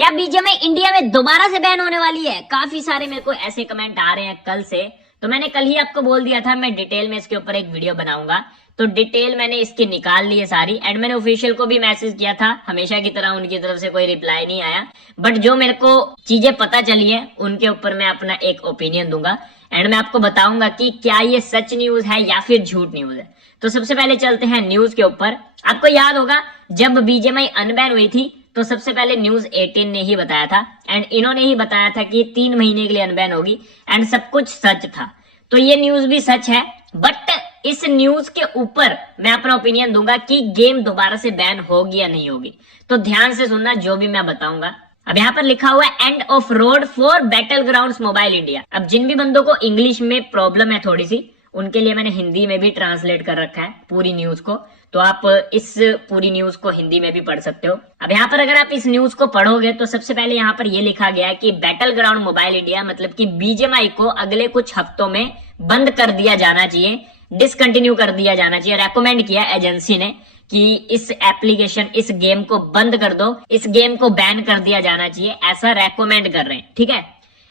क्या BGMI India में दोबारा से बैन होने वाली है? काफी सारे मेरे को ऐसे कमेंट आ रहे हैं कल से। तो मैंने कल ही आपको बोल दिया था मैं डिटेल में इसके ऊपर एक वीडियो बनाऊंगा। तो डिटेल मैंने इसकी निकाल ली है सारी, एंड मैंने ऑफिशियल को भी मैसेज किया था, हमेशा की तरह उनकी तरफ से कोई रिप्लाई नहीं आया। बट जो मेरे को चीजें पता चली है उनके ऊपर मैं अपना एक ओपिनियन दूंगा, एंड मैं आपको बताऊंगा कि क्या ये सच न्यूज है या फिर झूठ न्यूज है। तो सबसे पहले चलते हैं न्यूज के ऊपर। आपको याद होगा जब बीजीएमआई अनबैन हुई थी तो सबसे पहले न्यूज 18 ने ही बताया था, एंड इन्होंने ही बताया था कि 3 महीने के लिए अनबैन होगी, एंड सब कुछ सच था। तो ये न्यूज भी सच है, बट इस न्यूज के ऊपर मैं अपना ओपिनियन दूंगा कि गेम दोबारा से बैन होगी या नहीं होगी। तो ध्यान से सुनना जो भी मैं बताऊंगा। अब यहाँ पर लिखा हुआ है end of road for battle grounds mobile India. अब जिन भी बंदों को इंग्लिश में प्रॉब्लम है थोड़ी सी, उनके लिए मैंने हिंदी में भी ट्रांसलेट कर रखा है पूरी न्यूज को, तो आप इस पूरी न्यूज को हिंदी में भी पढ़ सकते हो। अब यहाँ पर अगर आप इस न्यूज को पढ़ोगे तो सबसे पहले यहाँ पर ये लिखा गया है कि बैटल ग्राउंड मोबाइल इंडिया मतलब कि बीजीएमआई को अगले कुछ हफ्तों में बंद कर दिया जाना चाहिए, डिसकंटिन्यू कर दिया जाना चाहिए। रेकमेंड किया एजेंसी ने कि इस एप्लीकेशन, इस गेम को बंद कर दो, इस गेम को बैन कर दिया जाना चाहिए, ऐसा रेकमेंड कर रहे हैं। ठीक है,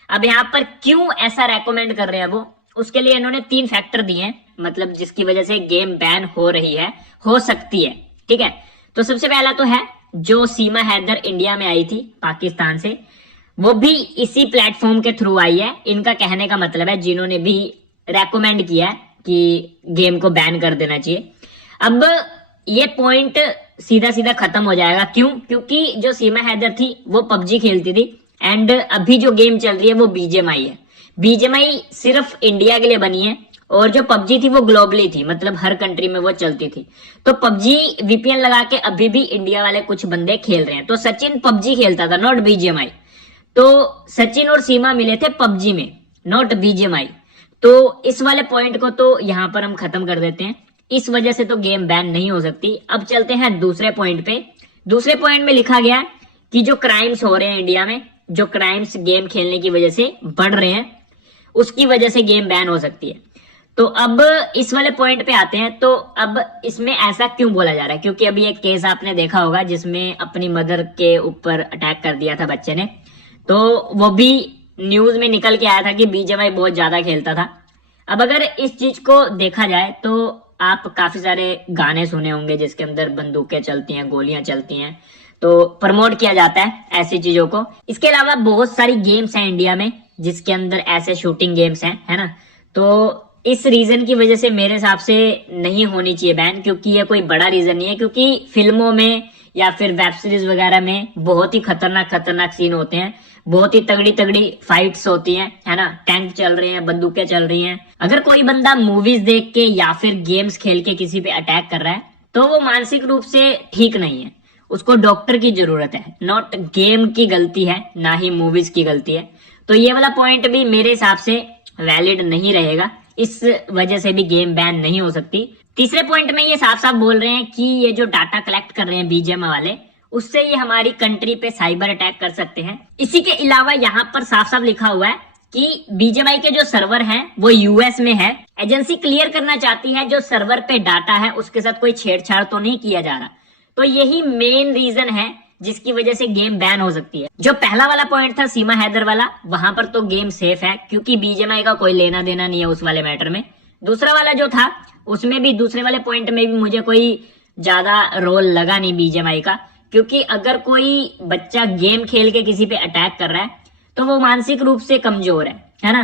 अब यहाँ पर क्यों ऐसा रेकमेंड कर रहे हैं वो, उसके लिए इन्होंने 3 फैक्टर दिए हैं, मतलब जिसकी वजह से गेम बैन हो रही है, हो सकती है। ठीक है, तो सबसे पहला तो है जो सीमा हैदर इंडिया में आई थी पाकिस्तान से, वो भी इसी प्लेटफॉर्म के थ्रू आई है। इनका कहने का मतलब है जिन्होंने भी रेकमेंड किया है कि गेम को बैन कर देना चाहिए। अब ये पॉइंट सीधा सीधा खत्म हो जाएगा। क्यों? क्योंकि जो सीमा हैदर थी वो पबजी खेलती थी, एंड अभी जो गेम चल रही है वो बीजीएमआई है। बीजीएमआई सिर्फ इंडिया के लिए बनी है, और जो पबजी थी वो ग्लोबली थी, मतलब हर कंट्री में वो चलती थी। तो पबजी वीपीएन लगा के अभी भी इंडिया वाले कुछ बंदे खेल रहे हैं। तो सचिन पबजी खेलता था, नॉट बीजीएमआई। तो सचिन और सीमा मिले थे पबजी में, नॉट बीजीएमआई। तो इस वाले पॉइंट को तो यहाँ पर हम खत्म कर देते हैं। इस वजह से तो गेम बैन नहीं हो सकती। अब चलते हैं दूसरे पॉइंट पे। दूसरे पॉइंट में लिखा गया कि जो क्राइम्स हो रहे हैं इंडिया में, जो क्राइम्स गेम खेलने की वजह से बढ़ रहे हैं, उसकी वजह से गेम बैन हो सकती है। तो अब इस वाले पॉइंट पे आते हैं। तो अब इसमें ऐसा क्यों बोला जा रहा है? क्योंकि अभी एक केस आपने देखा होगा जिसमें अपनी मदर के ऊपर अटैक कर दिया था बच्चे ने, तो वो भी न्यूज में निकल के आया था कि बीजीएमआई बहुत ज्यादा खेलता था। अब अगर इस चीज को देखा जाए तो आप काफी सारे गाने सुने होंगे जिसके अंदर बंदूकें चलती हैं, गोलियां चलती हैं, तो प्रमोट किया जाता है ऐसी चीजों को। इसके अलावा बहुत सारी गेम्स हैं इंडिया में जिसके अंदर ऐसे शूटिंग गेम्स हैं, है ना। तो इस रीजन की वजह से मेरे हिसाब से नहीं होनी चाहिए बैन, क्योंकि ये कोई बड़ा रीजन नहीं है। क्योंकि फिल्मों में या फिर वेब सीरीज वगैरह में बहुत ही खतरनाक खतरनाक सीन होते हैं, बहुत ही तगड़ी तगड़ी फाइट्स होती हैं, है ना। टैंक चल रहे हैं, बंदूकें चल रही हैं। अगर कोई बंदा मूवीज देख के या फिर गेम्स खेल के किसी पे अटैक कर रहा है तो वो मानसिक रूप से ठीक नहीं है, उसको डॉक्टर की जरूरत है। नॉट गेम की गलती है, ना ही मूवीज की गलती है। तो ये वाला पॉइंट भी मेरे हिसाब से वैलिड नहीं रहेगा, इस वजह से भी गेम बैन नहीं हो सकती। तीसरे पॉइंट में ये साफ साफ बोल रहे हैं कि ये जो डाटा कलेक्ट कर रहे हैं बीजीएमआई वाले, उससे ये हमारी कंट्री पे साइबर अटैक कर सकते हैं। इसी के अलावा यहाँ पर साफ साफ लिखा हुआ है कि बीजीएमआई के जो सर्वर हैं वो यूएस में है। एजेंसी क्लियर करना चाहती है जो सर्वर पे डाटा है उसके साथ कोई छेड़छाड़ तो नहीं किया जा रहा। तो यही मेन रीजन है जिसकी वजह से गेम बैन हो सकती है। जो पहला वाला पॉइंट था सीमा हैदर वाला, वहां पर तो गेम सेफ है क्योंकि बीजीएमआई का कोई लेना देना नहीं है उस वाले मैटर में। दूसरा वाला जो था उसमें भी, दूसरे वाले पॉइंट में भी मुझे कोई ज्यादा रोल लगा नहीं बीजीएमआई का, क्योंकि अगर कोई बच्चा गेम खेल के किसी पे अटैक कर रहा है तो वो मानसिक रूप से कमजोर है ना।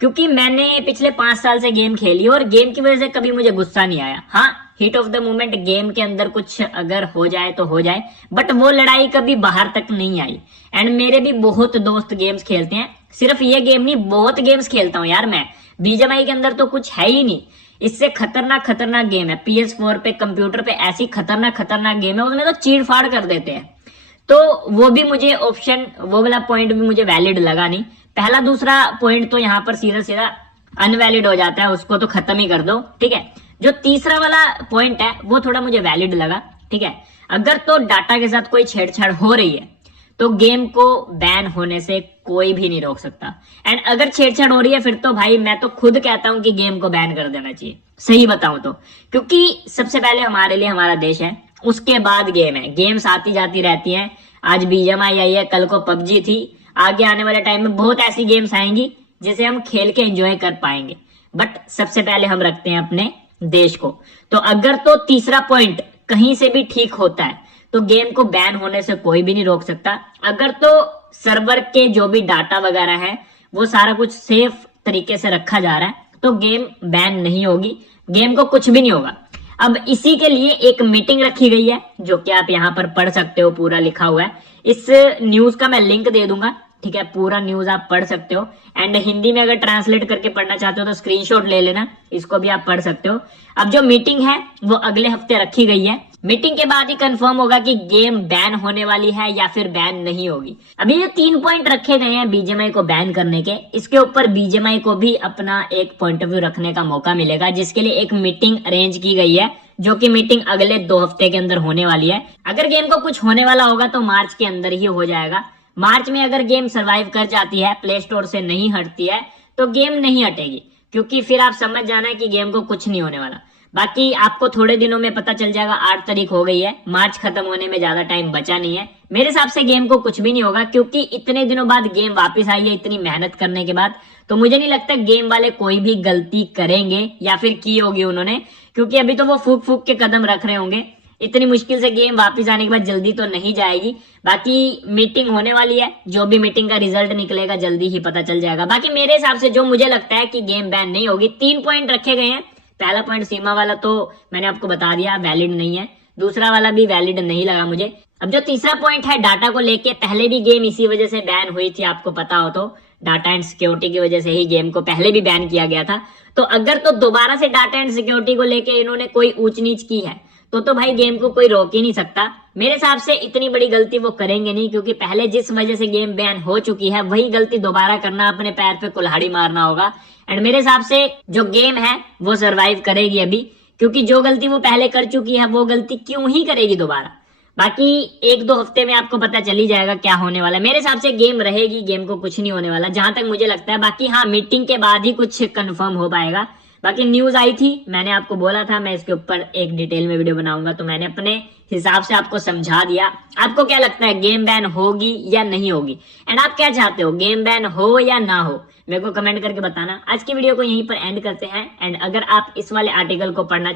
क्योंकि मैंने पिछले 5 साल से गेम खेली और गेम की वजह से कभी मुझे गुस्सा नहीं आया। हाँ, hit of the moment game के अंदर कुछ अगर हो जाए तो हो जाए, बट वो लड़ाई कभी बाहर तक नहीं आई। एंड मेरे भी बहुत दोस्त गेम्स खेलते हैं, सिर्फ ये गेम नहीं बहुत गेम्स खेलता हूँ यार मैं। बीजीएमआई के अंदर तो कुछ है ही नहीं, इससे खतरनाक खतरनाक गेम है। PS4 पे, कंप्यूटर पे ऐसी खतरनाक खतरनाक गेम है, उसमें तो चीड़ फाड़ कर देते हैं। तो वो भी मुझे ऑप्शन, वो वाला पॉइंट भी मुझे वैलिड लगा नहीं। पहला दूसरा पॉइंट तो यहाँ पर सीधा सीधा अनवैलिड हो जाता है, उसको तो खत्म ही कर दो। ठीक है, जो तीसरा वाला पॉइंट है वो थोड़ा मुझे वैलिड लगा। ठीक है, अगर तो डाटा के साथ कोई छेड़छाड़ हो रही है तो गेम को बैन होने से कोई भी नहीं रोक सकता। एंड अगर छेड़छाड़ हो रही है फिर तो भाई मैं तो खुद कहता हूं कि गेम को बैन कर देना चाहिए, सही बताऊं तो। क्योंकि सबसे पहले हमारे लिए हमारा देश है, उसके बाद गेम है। गेम्स आती जाती रहती हैं, आज बीजीएमआई आई है, कल को पबजी थी, आगे आने वाले टाइम में बहुत ऐसी गेम्स आएंगी जिसे हम खेल के एंजॉय कर पाएंगे। बट सबसे पहले हम रखते हैं अपने देश को। तो अगर तो तीसरा पॉइंट कहीं से भी ठीक होता है तो गेम को बैन होने से कोई भी नहीं रोक सकता। अगर तो सर्वर के जो भी डाटा वगैरह है वो सारा कुछ सेफ तरीके से रखा जा रहा है तो गेम बैन नहीं होगी, गेम को कुछ भी नहीं होगा। अब इसी के लिए एक मीटिंग रखी गई है जो कि आप यहाँ पर पढ़ सकते हो, पूरा लिखा हुआ है। इस न्यूज का मैं लिंक दे दूंगा, ठीक है, पूरा न्यूज आप पढ़ सकते हो। एंड हिंदी में अगर ट्रांसलेट करके पढ़ना चाहते हो तो स्क्रीनशॉट ले लेना, इसको भी आप पढ़ सकते हो। अब जो मीटिंग है वो अगले हफ्ते रखी गई है। मीटिंग के बाद ही कंफर्म होगा कि गेम बैन होने वाली है या फिर बैन नहीं होगी। अभी ये 3 पॉइंट रखे गए हैं बीजीएमआई को बैन करने के, इसके ऊपर बीजीएमआई को भी अपना एक पॉइंट ऑफ व्यू रखने का मौका मिलेगा, जिसके लिए एक मीटिंग अरेंज की गई है, जो कि मीटिंग अगले 2 हफ्ते के अंदर होने वाली है। अगर गेम को कुछ होने वाला होगा तो मार्च के अंदर ही हो जाएगा। मार्च में अगर गेम सरवाइव कर जाती है, प्ले स्टोर से नहीं हटती है, तो गेम नहीं हटेगी, क्योंकि फिर आप समझ जाना है कि गेम को कुछ नहीं होने वाला। बाकी आपको थोड़े दिनों में पता चल जाएगा। 8 तारीख हो गई है, मार्च खत्म होने में ज्यादा टाइम बचा नहीं है। मेरे हिसाब से गेम को कुछ भी नहीं होगा, क्योंकि इतने दिनों बाद गेम वापस आई है, इतनी मेहनत करने के बाद। तो मुझे नहीं लगता गेम वाले कोई भी गलती करेंगे या फिर की होगी उन्होंने, क्योंकि अभी तो वो फूक फूक के कदम रख रहे होंगे। इतनी मुश्किल से गेम वापस आने के बाद जल्दी तो नहीं जाएगी। बाकी मीटिंग होने वाली है, जो भी मीटिंग का रिजल्ट निकलेगा जल्दी ही पता चल जाएगा। बाकी मेरे हिसाब से जो मुझे लगता है कि गेम बैन नहीं होगी। 3 पॉइंट रखे गए हैं। पहला पॉइंट सीमा वाला तो मैंने आपको बता दिया वैलिड नहीं है, दूसरा वाला भी वैलिड नहीं लगा मुझे। अब जो तीसरा पॉइंट है डाटा को लेके, पहले भी गेम इसी वजह से बैन हुई थी, आपको पता हो तो, डाटा एंड सिक्योरिटी की वजह से ही गेम को पहले भी बैन किया गया था। तो अगर तो दोबारा से डाटा एंड सिक्योरिटी को लेके इन्होंने कोई ऊंच नीच की है तो भाई गेम को कोई रोक ही नहीं सकता। मेरे हिसाब से इतनी बड़ी गलती वो करेंगे नहीं, क्योंकि पहले जिस वजह से गेम बैन हो चुकी है वही गलती दोबारा करना, अपने पैर पे कुल्हाड़ी मारना होगा। एंड मेरे हिसाब से जो गेम है वो सरवाइव करेगी अभी, क्योंकि जो गलती वो पहले कर चुकी है वो गलती क्यों ही करेगी दोबारा। बाकी 1-2 हफ्ते में आपको पता चल ही जाएगा क्या होने वाला है। मेरे हिसाब से गेम रहेगी, गेम को कुछ नहीं होने वाला जहां तक मुझे लगता है। बाकी हाँ, मीटिंग के बाद ही कुछ कंफर्म हो पाएगा। बाकी न्यूज आई थी, मैंने आपको बोला था मैं इसके ऊपर एक डिटेल में वीडियो बनाऊंगा, तो मैंने अपने हिसाब से आपको समझा दिया। आपको क्या लगता है, गेम बैन होगी या नहीं होगी? एंड आप क्या चाहते हो, गेम बैन हो या ना हो? मेरे को कमेंट करके बताना। आज की वीडियो को यहीं पर एंड करते हैं। एंड अगर आप इस वाले आर्टिकल को पढ़ना